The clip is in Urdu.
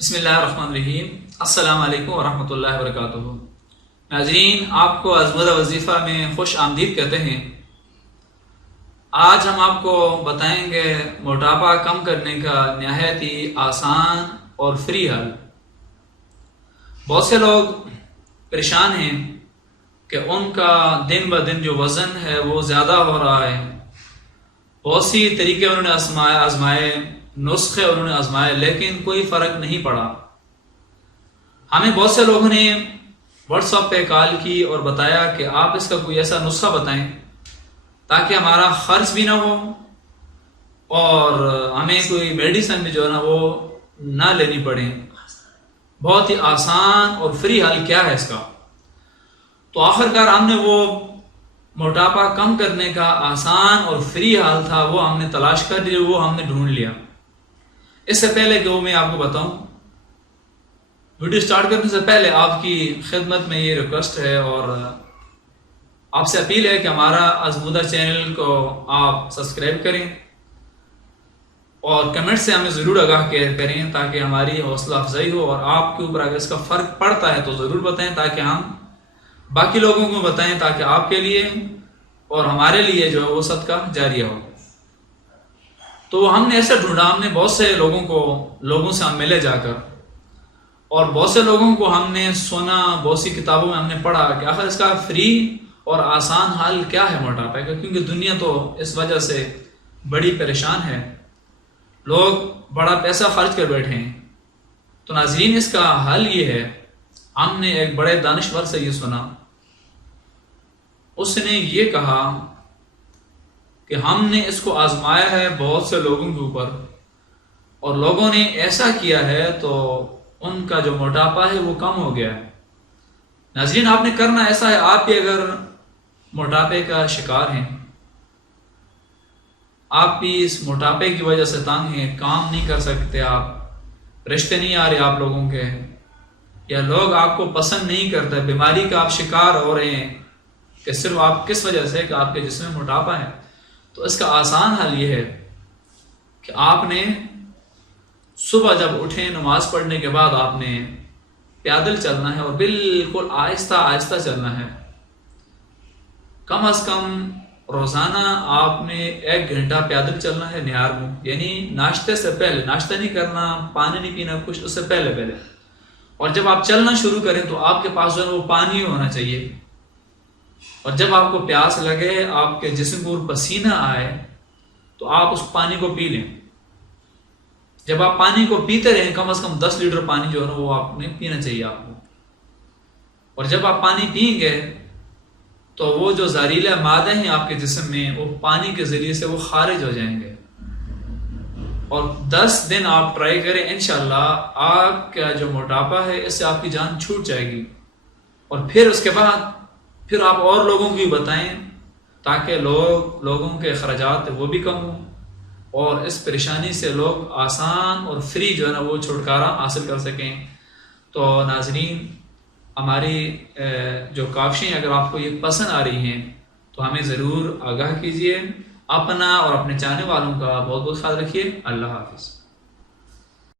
بسم اللہ الرحمن الرحیم۔ السلام علیکم ورحمۃ اللہ وبرکاتہ۔ ناظرین، آپ کو آزمودہ وظیفہ میں خوش آمدید کہتے ہیں۔ آج ہم آپ کو بتائیں گے موٹاپا کم کرنے کا نہایت ہی آسان اور فری حل۔ بہت سے لوگ پریشان ہیں کہ ان کا دن بہ دن جو وزن ہے وہ زیادہ ہو رہا ہے۔ بہت سی طریقے انہوں نے آزمائے، نسخے انہوں نے آزمائے، لیکن کوئی فرق نہیں پڑا۔ ہمیں بہت سے لوگوں نے واٹس ایپ پہ کال کی اور بتایا کہ آپ اس کا کوئی ایسا نسخہ بتائیں تاکہ ہمارا خرچ بھی نہ ہو اور ہمیں کوئی میڈیسن بھی جو ہے نا وہ نہ لینی پڑے۔ بہت ہی آسان اور فری حل کیا ہے اس کا؟ تو آخرکار ہم نے وہ موٹاپا کم کرنے کا آسان اور فری حل تھا وہ ہم نے تلاش کر لیا، وہ ہم نے ڈھونڈ لیا۔ اس سے پہلے کہ وہ میں آپ کو بتاؤں، ویڈیو سٹارٹ کرنے سے پہلے آپ کی خدمت میں یہ ریکویسٹ ہے اور آپ سے اپیل ہے کہ ہمارا آزمودہ چینل کو آپ سبسکرائب کریں اور کمنٹ سے ہمیں ضرور آگاہ کریں تاکہ ہماری حوصلہ افزائی ہو، اور آپ کے اوپر اگر اس کا فرق پڑتا ہے تو ضرور بتائیں تاکہ ہم باقی لوگوں کو بتائیں، تاکہ آپ کے لیے اور ہمارے لیے جو ہے وہ صدقہ جاریہ ہو۔ تو ہم نے ایسا ڈھونڈا، ہم نے بہت سے لوگوں سے ہم ملے جا کر، اور بہت سے لوگوں کو ہم نے سنا، بہت سی کتابوں میں ہم نے پڑھا کہ آخر اس کا فری اور آسان حل کیا ہے موٹاپے کا، کیونکہ دنیا تو اس وجہ سے بڑی پریشان ہے، لوگ بڑا پیسہ خرچ کر بیٹھے ہیں۔ تو ناظرین، اس کا حل یہ ہے، ہم نے ایک بڑے دانشور سے یہ سنا، اس نے یہ کہا کہ ہم نے اس کو آزمایا ہے بہت سے لوگوں کے اوپر، اور لوگوں نے ایسا کیا ہے تو ان کا جو موٹاپا ہے وہ کم ہو گیا ہے۔ ناظرین، آپ نے کرنا ایسا ہے، آپ بھی اگر موٹاپے کا شکار ہیں، آپ بھی اس موٹاپے کی وجہ سے تنگ ہیں، کام نہیں کر سکتے، آپ رشتے نہیں آ رہے آپ لوگوں کے، یا لوگ آپ کو پسند نہیں کرتے، بیماری کا آپ شکار ہو رہے ہیں کہ صرف آپ کس وجہ سے کہ آپ کے جسم میں موٹاپا ہے، تو اس کا آسان حل یہ ہے کہ آپ نے صبح جب اٹھیں نماز پڑھنے کے بعد آپ نے پیدل چلنا ہے، اور بالکل آہستہ آہستہ چلنا ہے۔ کم از کم روزانہ آپ نے 1 گھنٹہ پیدل چلنا ہے نہار منہ، یعنی ناشتے سے پہلے، ناشتہ نہیں کرنا، پانی نہیں پینا کچھ، اس سے پہلے اور جب آپ چلنا شروع کریں تو آپ کے پاس جو ہے وہ پانی ہونا چاہیے، اور جب آپ کو پیاس لگے، آپ کے جسم پر پسینہ آئے تو آپ اس پانی کو پی لیں۔ جب آپ پانی کو پیتے رہیں، کم از کم 10 لیٹر پانی جو ہے نا وہ آپ نے پینا چاہیے آپ کو، اور جب آپ پانی پئیں گے تو وہ جو زہریلا مادے ہیں آپ کے جسم میں، وہ پانی کے ذریعے سے وہ خارج ہو جائیں گے، اور 10 دن آپ ٹرائی کریں، انشاءاللہ آپ کا جو موٹاپا ہے اس سے آپ کی جان چھوٹ جائے گی، اور پھر اس کے بعد پھر آپ اور لوگوں کو بھی بتائیں تاکہ لوگوں کے اخراجات وہ بھی کم ہوں، اور اس پریشانی سے لوگ آسان اور فری جو ہے نا وہ چھٹکارا حاصل کر سکیں۔ تو ناظرین، ہماری جو کاوشیں اگر آپ کو یہ پسند آ رہی ہیں تو ہمیں ضرور آگاہ کیجیے۔ اپنا اور اپنے چاہنے والوں کا بہت بہت خیال رکھیے۔ اللہ حافظ۔